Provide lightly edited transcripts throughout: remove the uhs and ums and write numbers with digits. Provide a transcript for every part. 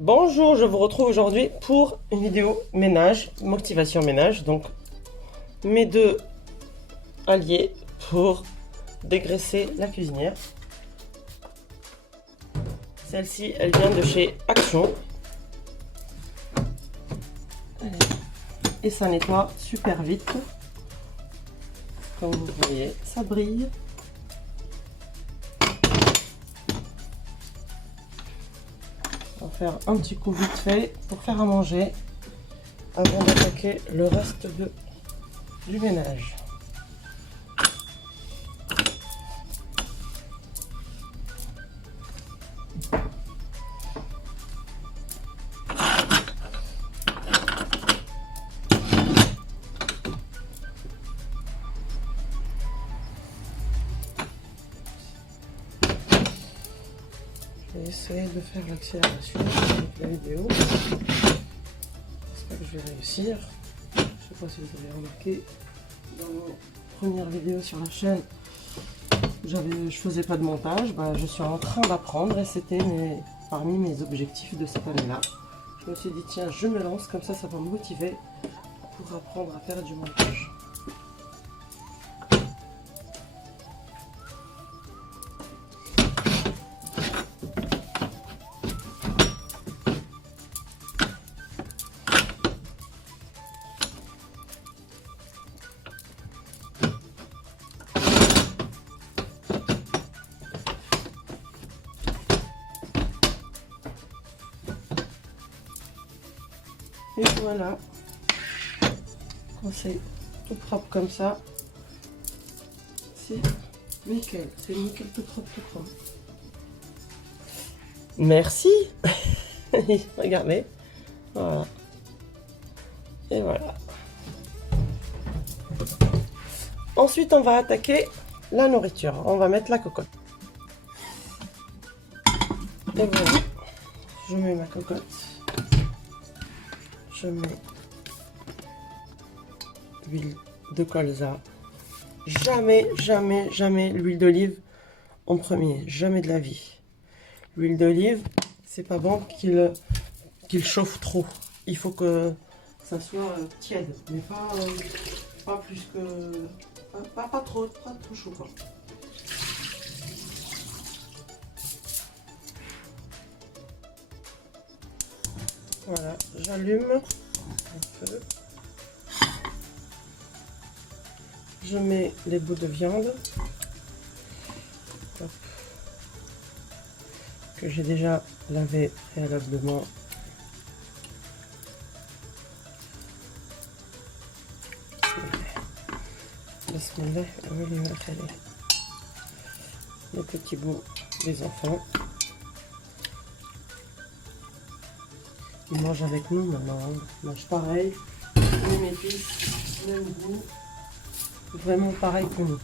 Bonjour, je vous retrouve aujourd'hui pour une vidéo ménage, motivation ménage. Donc, mes deux alliés pour dégraisser la cuisinière. Celle-ci, elle vient de chez Action. Et ça nettoie super vite. Comme vous voyez, ça brille. On va faire un petit coup vite fait pour faire à manger avant d'attaquer le reste du ménage. Je vais essayer de faire l'accélération avec la vidéo. J'espère que je vais réussir. Je ne sais pas si vous avez remarqué, dans mes premières vidéos sur la chaîne, je faisais pas de montage. Je suis en train d'apprendre et c'était parmi mes objectifs de cette année-là. Je me suis dit, tiens, je me lance, comme ça va me motiver pour apprendre à faire du montage. Et voilà, quand c'est tout propre comme ça, c'est nickel, tout propre, tout propre. Merci. Regardez, voilà, et voilà. Ensuite, on va attaquer la nourriture. On va mettre la cocotte. Et voilà, je mets ma cocotte. Je mets l'huile de colza. Jamais, jamais, jamais l'huile d'olive en premier. Jamais de la vie. L'huile d'olive, c'est pas bon qu'il chauffe trop. Il faut que ça soit tiède, mais pas plus que... Pas trop chaud, quoi. Voilà, j'allume un feu. Je mets les bouts de viande. Hop. Que j'ai déjà lavé préalablement. Les petits bouts des enfants. Ils mangent avec nous maintenant, ils mangent pareil, même épices, même goût, vraiment pareil que nous.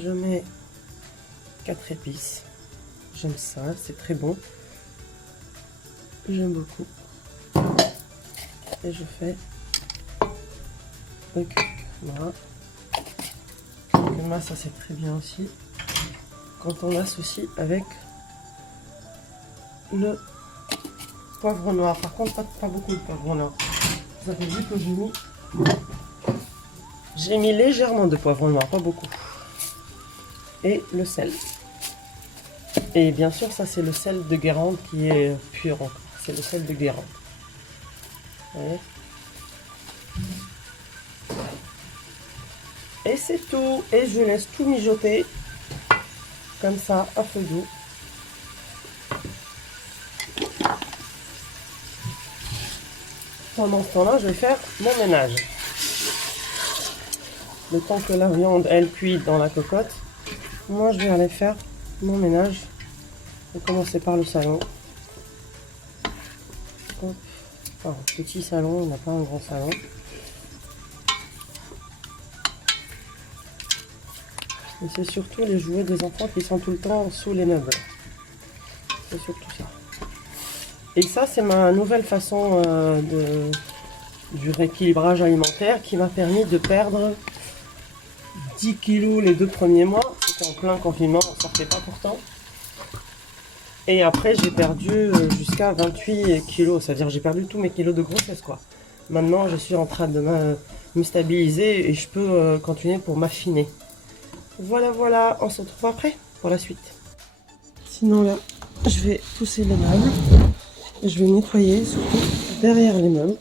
Je mets 4 épices, j'aime ça, c'est très bon, j'aime beaucoup. Et je fais le curcuma. Le curcuma, ça c'est très bien aussi, quand on l'associe avec le poivre noir. Par contre, pas beaucoup de poivre noir. Vous avez vu que j'ai mis légèrement de poivre noir, pas beaucoup. Et le sel. Et bien sûr, ça c'est le sel de Guérande qui est pur encore. C'est le sel de Guérande. Vous voyez ? Et c'est tout. Et je laisse tout mijoter comme ça à feu doux. Pendant ce temps-là, je vais faire mon ménage. Le temps que la viande, elle cuit dans la cocotte, moi je vais aller faire mon ménage. Je vais commencer par le salon. Hop. Alors, petit salon, on n'a pas un grand salon. Et c'est surtout les jouets des enfants qui sont tout le temps sous les meubles. C'est surtout ça. Et ça, c'est ma nouvelle façon du rééquilibrage alimentaire qui m'a permis de perdre 10 kilos les 2 premiers mois. C'était en plein confinement, on ne sortait pas pourtant. Et après, j'ai perdu jusqu'à 28 kilos. C'est-à-dire j'ai perdu tous mes kilos de grossesse, quoi. Maintenant, je suis en train de me stabiliser et je peux continuer pour m'affiner. Voilà, voilà. On se retrouve après pour la suite. Sinon, là, je vais pousser les meubles. Et je vais nettoyer surtout derrière les meubles.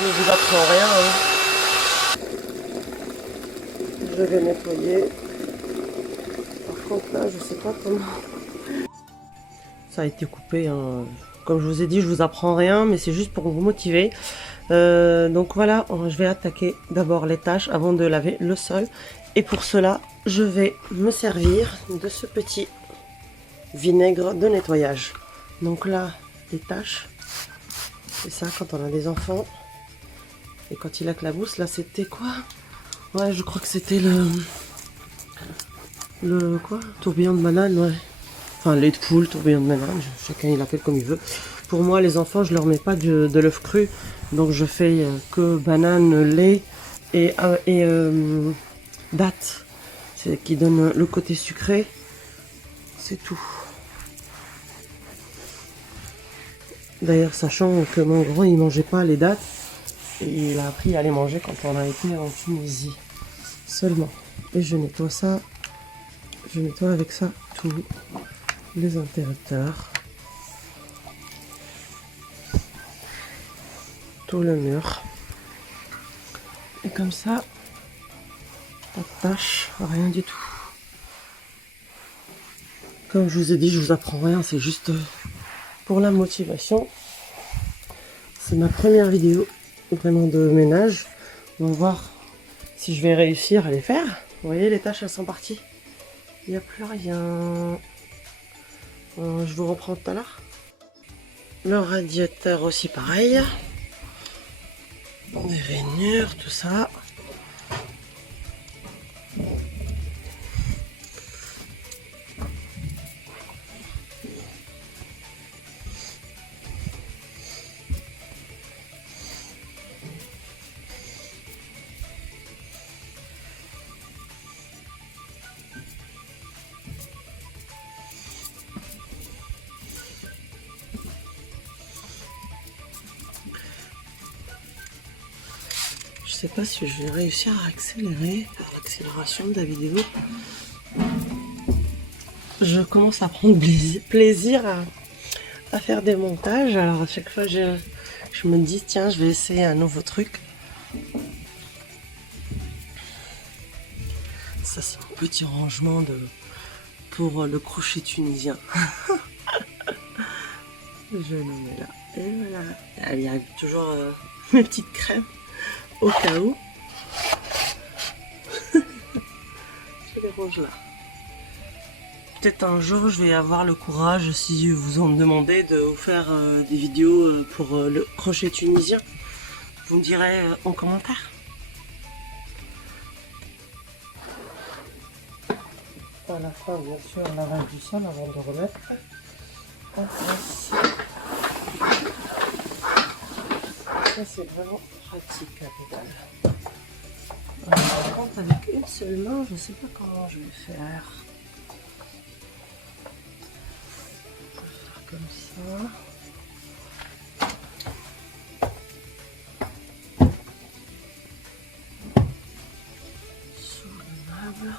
Je vous apprends rien. Je vais nettoyer. Par contre là, je sais pas comment. Ça a été coupé. Hein. Comme je vous ai dit, je vous apprends rien, mais c'est juste pour vous motiver. Donc voilà, je vais attaquer d'abord les tâches avant de laver le sol. Et pour cela, je vais me servir de ce petit vinaigre de nettoyage. Donc là, les tâches, c'est ça quand on a des enfants. Et quand il éclabousse, là c'était quoi? Ouais, je crois que c'était le quoi? Tourbillon de banane, ouais. Enfin, lait de poule, tourbillon de banane, chacun il l'appelle comme il veut. Pour moi, les enfants, je leur mets pas de l'œuf cru. Donc je fais que banane, lait et dattes. C'est qui donne le côté sucré. C'est tout. D'ailleurs, sachant que mon grand, il mangeait pas les dattes. Et il a appris à les manger quand on a été en Tunisie. Seulement. Et je nettoie ça. Je nettoie avec ça tous les interrupteurs. Tout le mur. Et comme ça, pas de tâche, rien du tout. Comme je vous ai dit, je vous apprends rien, c'est juste pour la motivation. C'est ma première vidéo vraiment de ménage. On va voir si je vais réussir à les faire. Vous voyez, les tâches elles sont parties. Il n'y a plus rien. Je vous reprends tout à l'heure. Le radiateur aussi pareil. Des rainures, tout ça. Je sais pas si je vais réussir à accélérer l'accélération de la vidéo. Je commence à prendre plaisir à faire des montages. Alors à chaque fois je me dis tiens, je vais essayer un nouveau truc. Ça c'est mon petit rangement pour le crochet tunisien. Je le mets là. Et voilà. Il y a toujours mes petites crèmes au cas où. Je les range là. Peut-être un jour je vais avoir le courage, si vous en demandez, de vous faire des vidéos pour le crochet tunisien. Vous me direz en commentaire. À la fin, bien sûr, lavage du sol avant de remettre en place. Ça, c'est vraiment pratique la pédale. Par contre, avec une seule main, je ne sais pas comment je vais faire. On va faire comme ça. Sous le meuble.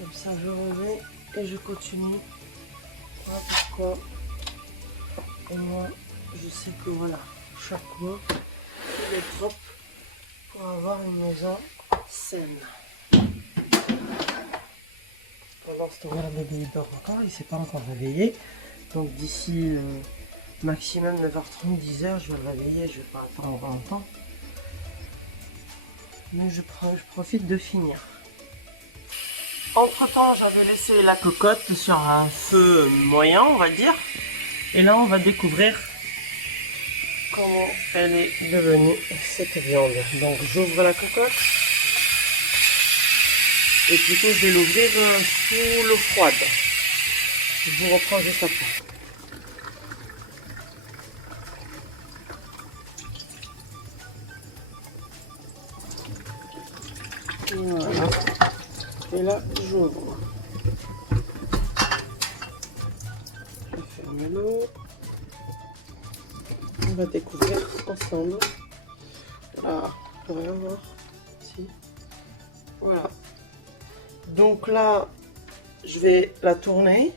Comme ça, je remets et je continue. Voilà pourquoi. Et moi, je sais que voilà, chaque coin. Il est propre pour avoir une maison saine. Pendant ce temps-là, le bébé dort encore, il ne s'est pas encore réveillé. Donc d'ici maximum 9h30, 10h, je vais le réveiller, je ne vais pas attendre longtemps. Mais je profite de finir. Entre temps, j'avais laissé la cocotte sur un feu moyen, on va dire. Et là, on va découvrir comment elle est devenue cette viande. Donc j'ouvre la cocotte. Et plutôt je vais l'ouvrir sous l'eau froide. Je vous reprends juste après. Voilà. Et là, j'ouvre. Je ferme l'eau. On va découvrir ensemble. Ah, on peut rien voir. Si. Voilà. Donc là, je vais la tourner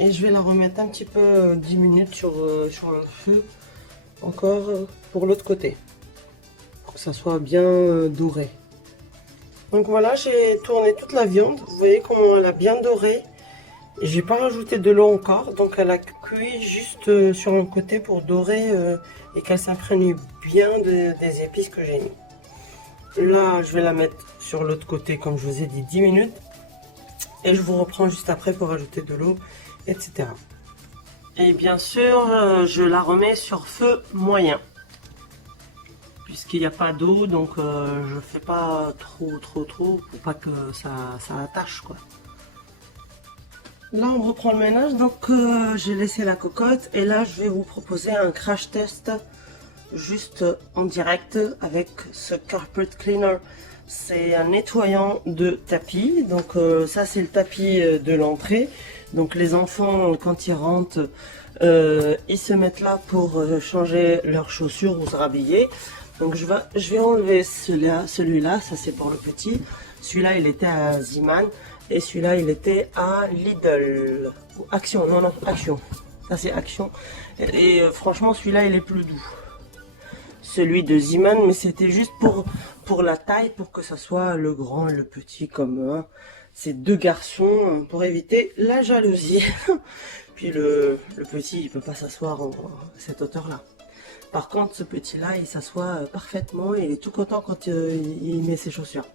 et je vais la remettre un petit peu 10 minutes sur le feu encore pour l'autre côté pour que ça soit bien doré. Donc voilà, j'ai tourné toute la viande. Vous voyez comment elle a bien doré. Et j'ai pas rajouté de l'eau encore, donc elle a cuit juste sur un côté pour dorer et qu'elle s'imprègne bien des épices que j'ai mis. Là, je vais la mettre sur l'autre côté, comme je vous ai dit, 10 minutes. Et je vous reprends juste après pour ajouter de l'eau, etc. Et bien sûr, je la remets sur feu moyen. Puisqu'il n'y a pas d'eau, donc je fais pas trop pour pas que ça attache, quoi. Là, on reprend le ménage. Donc, j'ai laissé la cocotte. Et là, je vais vous proposer un crash test juste en direct avec ce carpet cleaner. C'est un nettoyant de tapis. Donc ça, c'est le tapis de l'entrée. Donc les enfants, quand ils rentrent, ils se mettent là pour changer leurs chaussures ou se rhabiller. Donc je vais enlever celui-là, ça c'est pour le petit. Celui-là, il était à Zeeman et celui-là, il était à Lidl. Ou Action, non, Action. Ça c'est Action. Et franchement, celui-là, il est plus doux. Celui de Zeeman, mais c'était juste pour la taille, pour que ça soit le grand et le petit comme ces deux garçons, pour éviter la jalousie. Puis le petit, il peut pas s'asseoir à cette hauteur-là. Par contre, ce petit-là, il s'assoit parfaitement et il est tout content quand il met ses chaussures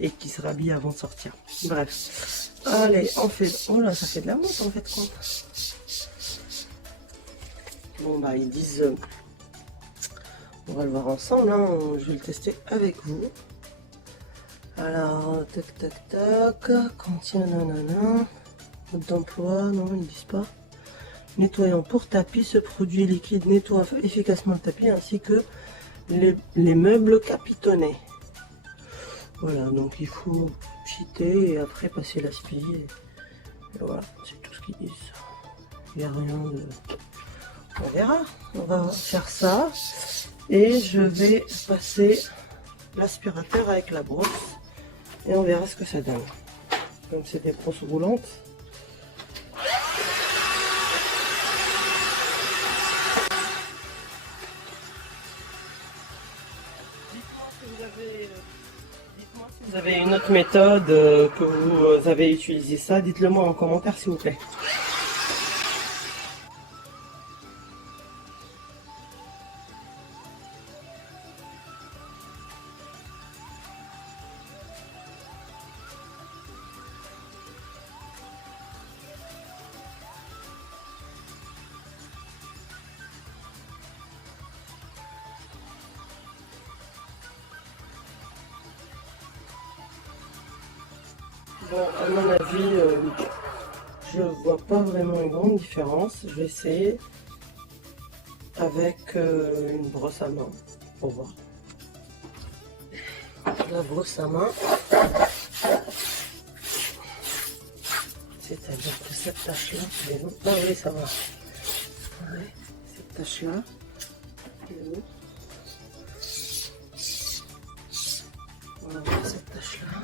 et qu'il se rhabille avant de sortir. Bref, allez, on fait... Oh là, ça fait de la monte en fait, quoi. Bon, bah, ils disent... On va le voir ensemble, hein. Je vais le tester avec vous. Alors, tac, tac, tac, contient nanana, mode d'emploi, non, ils ne disent pas. Nettoyant pour tapis, ce produit liquide nettoie efficacement le tapis ainsi que les meubles capitonnés. Voilà, donc il faut cheater et après passer l'aspi. Et voilà, c'est tout ce qu'ils disent. Il n'y a rien de... On verra, on va faire ça. Et je vais passer l'aspirateur avec la brosse et on verra ce que ça donne. Comme c'est des brosses roulantes. Dites-moi si vous avez une autre méthode que vous avez utilisé ça. Dites-le moi en commentaire s'il vous plaît. Bon, à mon avis, je vois pas vraiment une grande différence. Je vais essayer avec une brosse à main pour voir. La brosse à main, c'est-à-dire que cette tache-là, ah oui, ça va. Ouais, cette tache-là, on va voir cette tache-là.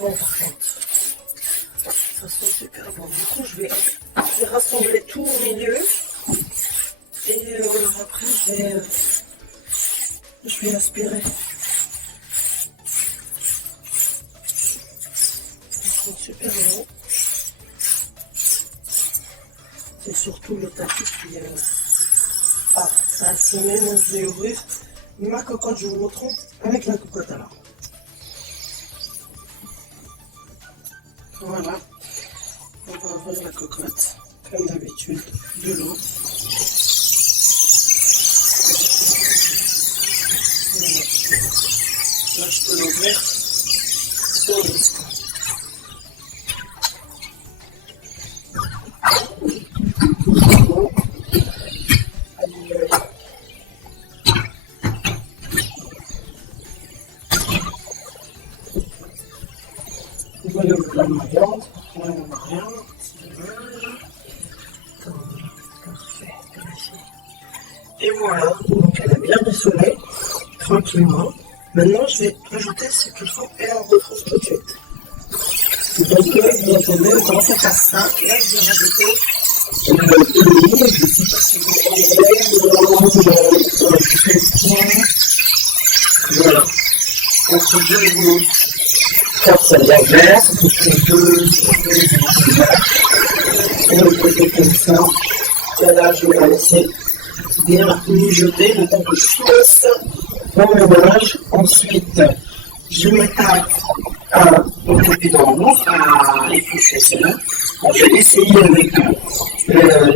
bon par contre. Ça sent super bon. Du coup, je vais rassembler tout au milieu. Et après, je vais aspirer. Ça sent super bon. C'est surtout le tapis qui est... Ah, ça a semé, donc je vais ouvrir ma cocotte, je vous montre avec la cocotte alors. Voilà, on va ouvrir la cocotte, comme d'habitude, de l'eau. Voilà. Là, je peux l'ouvrir sans risque. Voilà ma viande, voilà ma viande, parfait, et voilà, donc elle a bien rissolé, tranquillement. Maintenant je vais rajouter ce qu'il faut et on retrouve tout de suite. Donc là vous entendez, on commence à faire ça, et là je vais rajouter de l'eau, je ne sais pas si vous entendez, voilà, on se dit le boulot. Quand ça devient vert, on fait deux et on peut faire comme ça. Et là, je vais la laisser bien mijoter le temps que je fasse mon ménage. Ensuite, je m'attaque à occuper dans l'eau, à éplucher cela. Je vais essayer avec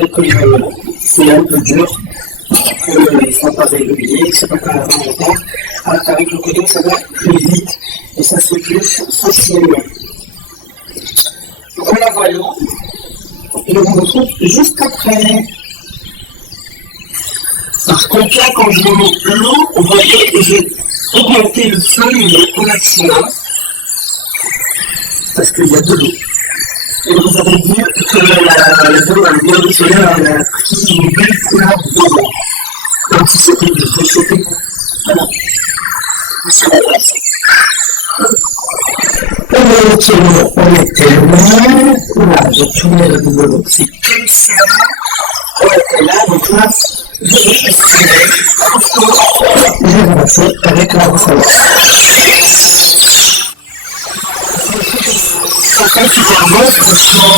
les colliers. C'est un peu dur. Ils ne sont pas réguliers, c'est pas comme avant longtemps. Avec le collier, ça va plus vite et ça s'épluche facilement. Voilà, voilà. Et on se retrouve juste après. Par contre, là, quand je mets l'eau, vous voyez, j'ai augmenté le feu au maximum. Parce qu'il y a de l'eau. Et vous avez dit que la viande a bien rissolé, elle a pris une belle couleur d'eau. Comme si c'était du réchauffé. Voilà. C'est la base. On est tellement. Voilà, j'ai tourné le boulot. C'est comme ça. On était là, donc là, je vais estirer. Je vais passer avec la recette. Ça fait super bon, franchement.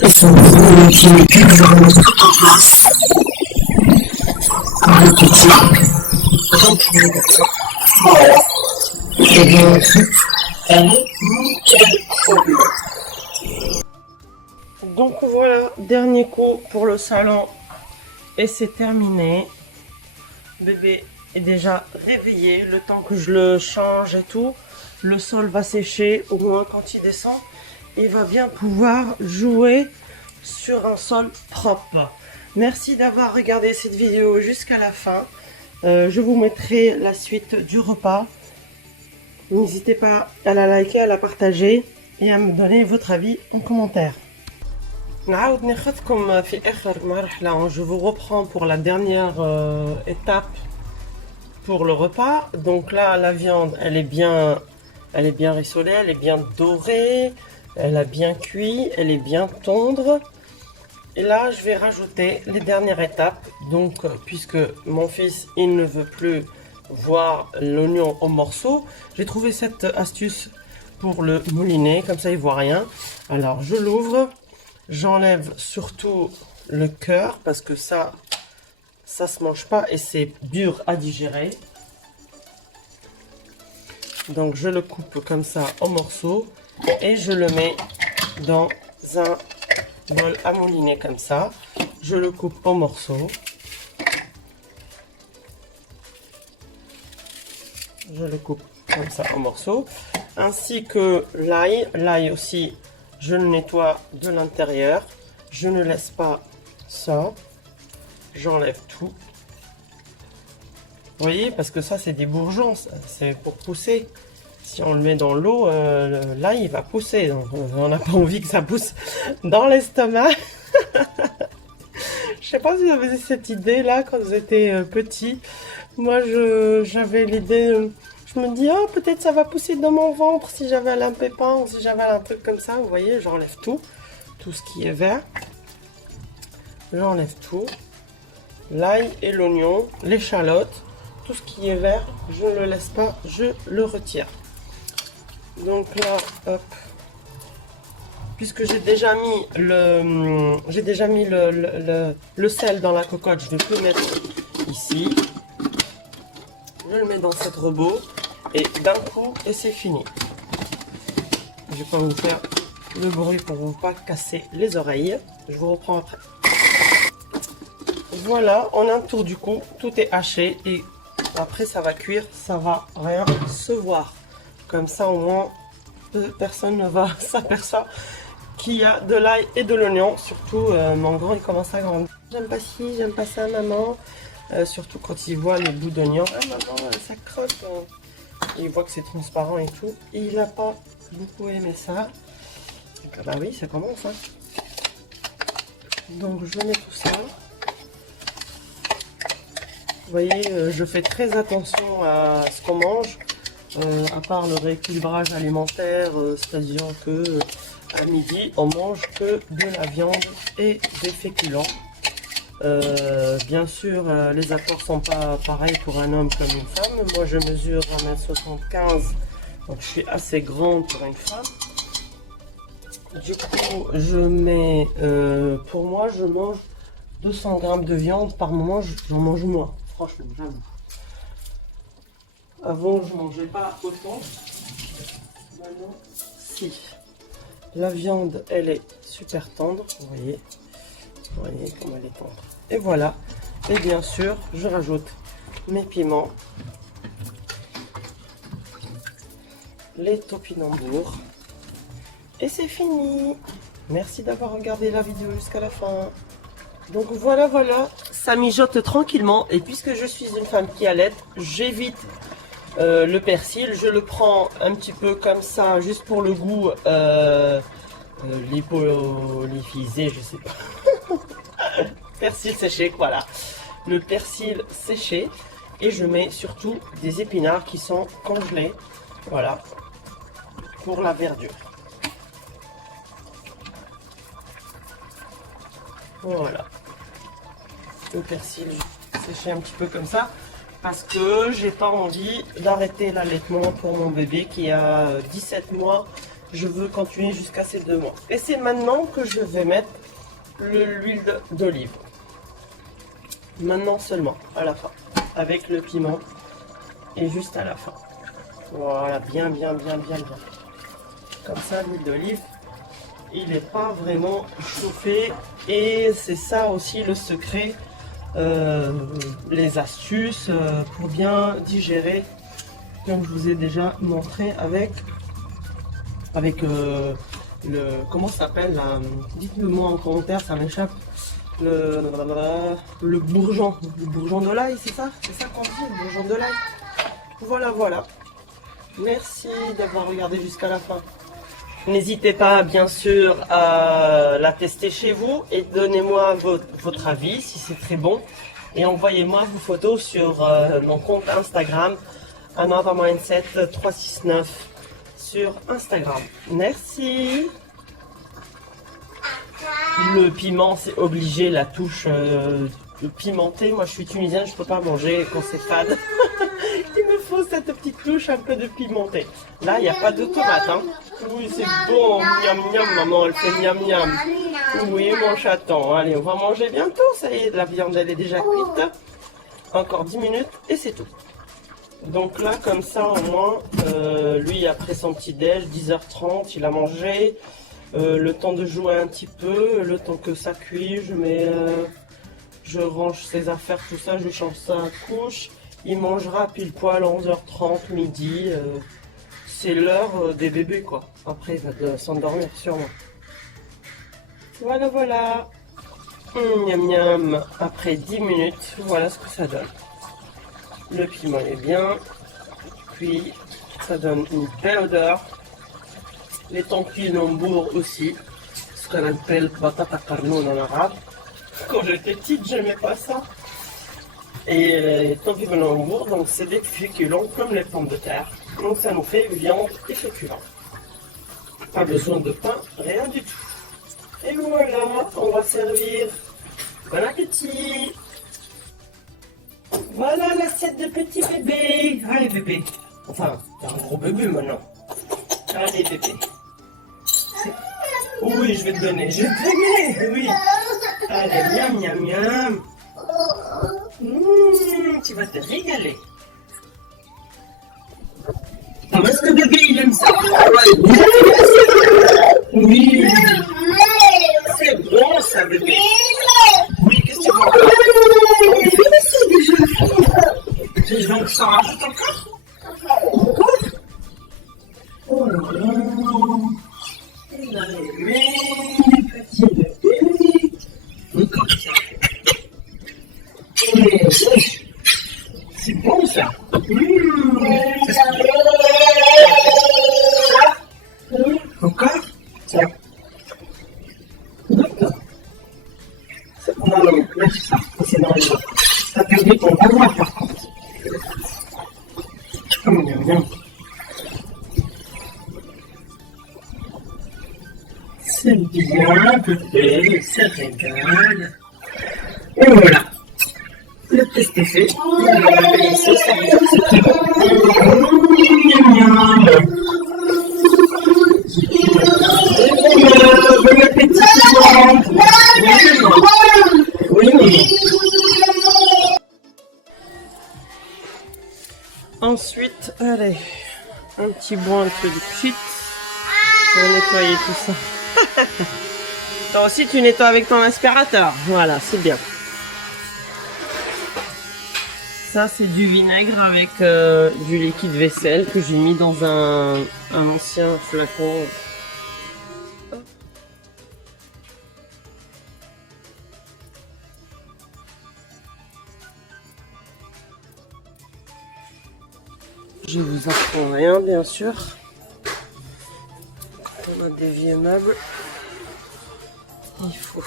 Ils sont venus qui n'est plus tout en place. Un petit. Tranquille comme ça. Voilà. Et bien ensuite, elle est nickel problème. Donc voilà, dernier coup pour le salon. Et c'est terminé. Bébé est déjà réveillé. Le temps que je le change et tout, le sol va sécher. Au moins quand il descend, il va bien pouvoir jouer sur un sol propre. Merci d'avoir regardé cette vidéo jusqu'à la fin. Je vous mettrai la suite du repas. N'hésitez pas à la liker, à la partager et à me donner votre avis en commentaire. Je vous reprends pour la dernière étape pour le repas. Donc là, la viande, elle est bien rissolée, elle est bien dorée, elle a bien cuit, elle est bien tendre. Et là, je vais rajouter les dernières étapes. Donc, puisque mon fils, il ne veut plus voir l'oignon en morceaux, j'ai trouvé cette astuce pour le mouliner, comme ça il voit rien. Alors, je l'ouvre, j'enlève surtout le cœur parce que ça se mange pas et c'est dur à digérer. Donc je le coupe comme ça en morceaux et je le mets dans un bol à mouliner comme ça. Je le coupe en morceaux. Je le coupe comme ça en morceaux. Ainsi que l'ail. L'ail aussi, je le nettoie de l'intérieur. Je ne laisse pas ça. J'enlève tout. Vous voyez, parce que ça, c'est des bourgeons. C'est pour pousser. Si on le met dans l'eau, l'ail, il va pousser. Donc, on n'a pas envie que ça pousse dans l'estomac. Je sais pas si vous avez cette idée-là quand vous étiez petit. Moi, j'avais l'idée... Je me dis, oh, peut-être ça va pousser dans mon ventre si j'avais un pépin ou si j'avais un truc comme ça. Vous voyez, j'enlève tout. Tout ce qui est vert. J'enlève tout. L'ail et l'oignon, l'échalote. Tout ce qui est vert, je ne le laisse pas, je le retire. Donc là, hop. Puisque j'ai déjà mis le sel dans la cocotte, je vais tout mettre ici. Je le mets dans cette robot et d'un coup, et c'est fini. Je vais pas vous faire le bruit pour ne pas casser les oreilles. Je vous reprends après. Voilà, en un tour du coup, tout est haché et après ça va cuire, ça va rien se voir. Comme ça au moins, personne ne va s'apercevoir qu'il y a de l'ail et de l'oignon. Surtout mon grand il commence à grandir. J'aime pas ci, j'aime pas ça maman. Surtout quand il voit les bouts d'oignon. Ah maman, ça croque. Il voit que c'est transparent et tout. Et il n'a pas beaucoup aimé ça. Donc, bah oui, ça commence. Hein. Donc je mets tout ça. Vous voyez, je fais très attention à ce qu'on mange. À part le rééquilibrage alimentaire, c'est-à-dire que à midi, on mange que de la viande et des féculents. Bien sûr, les apports sont pas pareils pour un homme comme une femme. Moi, je mesure 1m75, donc je suis assez grande pour une femme. Du coup, je mets, pour moi, je mange 200 grammes de viande par moment. J'en mange moins, franchement, j'avoue. Avant, je mangeais pas autant. Maintenant, si. La viande, elle est super tendre, vous voyez. Vous voyez comme elle est tendre. Et voilà. Et bien sûr, je rajoute mes piments, les topinambours. Et c'est fini. Merci d'avoir regardé la vidéo jusqu'à la fin. Donc voilà, ça mijote tranquillement. Et puisque je suis une femme qui allait, j'évite le persil. Je le prends un petit peu comme ça, juste pour le goût. Lipolifisé, je sais pas. Persil séché, voilà. Le persil séché. Et je mets surtout des épinards qui sont congelés. Voilà. Pour la verdure. Voilà. Le persil séché un petit peu comme ça. Parce que j'ai pas envie d'arrêter l'allaitement pour mon bébé qui a 17 mois. Je veux continuer jusqu'à ces 2 mois. Et c'est maintenant que je vais mettre l'huile d'olive. Maintenant seulement, à la fin. Avec le piment. Et juste à la fin. Voilà, bien. Comme ça, l'huile d'olive, il n'est pas vraiment chauffé. Et c'est ça aussi le secret. Les astuces pour bien digérer. Comme je vous ai déjà montré avec comment ça s'appelle, dites-le moi en commentaire, ça m'échappe, le bourgeon de l'ail, c'est ça qu'on dit, le bourgeon de l'ail. Voilà, merci d'avoir regardé jusqu'à la fin. N'hésitez pas bien sûr à la tester chez vous et donnez-moi votre avis si c'est très bon et envoyez-moi vos photos sur mon compte Instagram Another Mindset 369 sur Instagram. Merci. Le piment, c'est obligé, la touche pimentée. Moi, je suis tunisienne, je peux pas manger quand c'est fade. Il me faut cette petite touche un peu de pimenté. Là, il n'y a pas de tomate. Hein. Oui, c'est bon. Miam, miam, maman, elle fait miam, miam. Oui, mon chaton. Allez, on va manger bientôt. Ça y est, la viande, elle est déjà cuite. Encore 10 minutes et c'est tout. Donc là, comme ça, au moins, lui, après son petit déj, 10h30, il a mangé. Le temps de jouer un petit peu, le temps que ça cuit, je range ses affaires, tout ça, je change sa couche. Il mangera pile poil 11h30, midi. C'est l'heure des bébés, quoi. Après, il va s'endormir sûrement. Voilà, voilà. Miam miam. Après 10 minutes, voilà ce que ça donne. Le piment est bien. Puis, ça donne une belle odeur. Les topinambour aussi. Ce qu'on appelle batata carnoun en arabe. Quand j'étais petite, j'aimais pas ça. Et topinambour, donc c'est des féculents comme les pommes de terre. Donc ça nous fait viande et féculents. Pas besoin de pain, rien du tout. Et voilà, on va servir. Bon appétit. Voilà l'assiette de petit bébé. Allez bébé. Enfin, t'es un gros bébé maintenant. Allez bébé. Oui, je vais te donner. Je vais te donner, oui. Allez, miam miam miam. Tu vas te régaler. Ah, est-ce que bébé il aime ça? Oui. C'est bon ça bébé. Oui, qu'est-ce que tu veux? Je vais que ça rajoute encore. Oh là là. Il a aimé, petit bébé. Encore tiens. C'est bon ça. Encore? Tiens. D'accord. Non, non, lâche ça. C'est dans les mains. Ça peut être ton avoir par contre. C'est bien, bébé, ça régale. Et voilà. Le test est fait. On va laver ça, ça va être c'est bon appétit. Oui, oui. Ensuite, allez, un petit bon un peu de pchit pour nettoyer tout ça. Toi aussi, tu nettoies avec ton aspirateur. Voilà, c'est bien. Ça, c'est du vinaigre avec du liquide vaisselle que j'ai mis dans un ancien flacon. Je vous apprends rien, bien sûr. On a des vieux meubles. Il faut.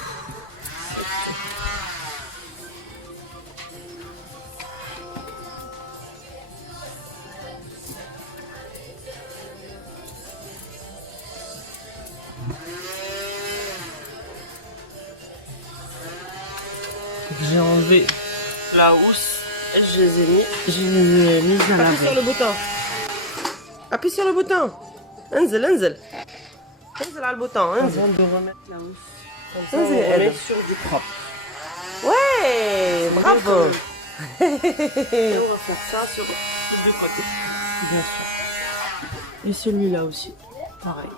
J'ai enlevé la housse et je les ai mis à laver. Appuie sur le bouton. Appuie sur le bouton. Enzel, Enzel. Enzel à le bouton. Avant de remettre la housse. Comme ça, on remet sur du propre. Ouais, bravo. Et on va faire ça sur les deux côtés. Bien sûr. Et celui-là aussi. Pareil.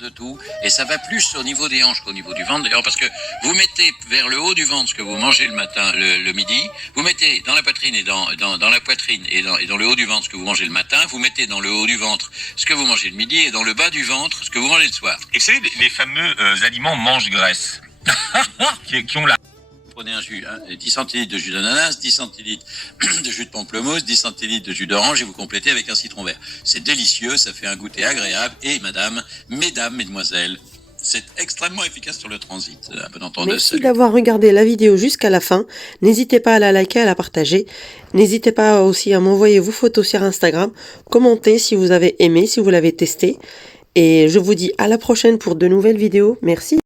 De tout, et ça va plus au niveau des hanches qu'au niveau du ventre d'ailleurs, parce que vous mettez vers le haut du ventre ce que vous mangez le matin, le midi, vous mettez dans la poitrine et dans la poitrine et dans le haut du ventre ce que vous mangez le matin, vous mettez dans le haut du ventre ce que vous mangez le midi et dans le bas du ventre ce que vous mangez le soir. Et vous savez, les fameux aliments mange-graisse qui ont la... Prenez un jus, 10 centilitres de jus d'ananas, 10 centilitres de jus de pamplemousse, 10 centilitres de jus d'orange et vous complétez avec un citron vert. C'est délicieux, ça fait un goûter agréable et mesdames, mesdemoiselles, c'est extrêmement efficace sur le transit. Un peu d'entendre. Merci d'avoir regardé la vidéo jusqu'à la fin. N'hésitez pas à la liker, à la partager. N'hésitez pas aussi à m'envoyer vos photos sur Instagram. Commentez si vous avez aimé, si vous l'avez testé. Et je vous dis à la prochaine pour de nouvelles vidéos. Merci.